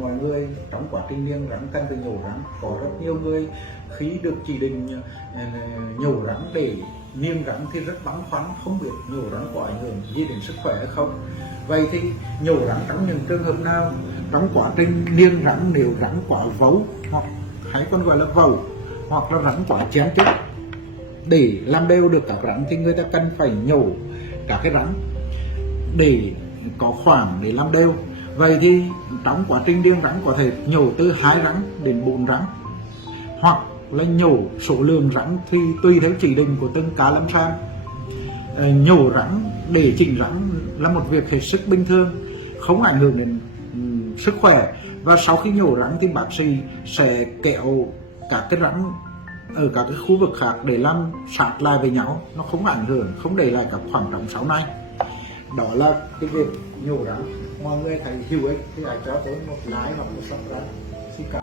mọi người trong quá trình niêm rắn cần phải nhổ rắn. Có rất nhiều người khi được chỉ định nhổ rắn để niêm rắn thì rất băn khoăn, không biết nhổ rắn có ảnh hưởng gì đến sức khỏe hay không. Vậy thì nhổ rắn trong những trường hợp nào? Trong quá trình niêm rắn, nếu rắn quá vấu hoặc hay còn gọi là vẩu, hoặc là rắn quá chen chúc, để làm đều được các rắn thì người ta cần phải nhổ các cái rắn để có khoảng để làm đều. Vậy thì trong quá trình niêm rắn có thể nhổ từ 2 rắn đến 4 rắn, hoặc là nhổ số lượng rắn thì tùy theo chỉ định của từng cá lâm sàng. Nhổ rắn để chỉnh rắn là một việc hết sức bình thường, không ảnh hưởng đến sức khỏe. Và sau khi nhổ rắn thì bác sĩ sẽ kéo các cái rắn ở các cái khu vực khác để làm sát lại với nhau, nó không ảnh hưởng, không để lại các khoảng trống sau này. Đó là cái việc nhổ rắn. Mọi người thấy hữu ích thì hãy cho tôi một like hoặc một subscribe. Xin cảm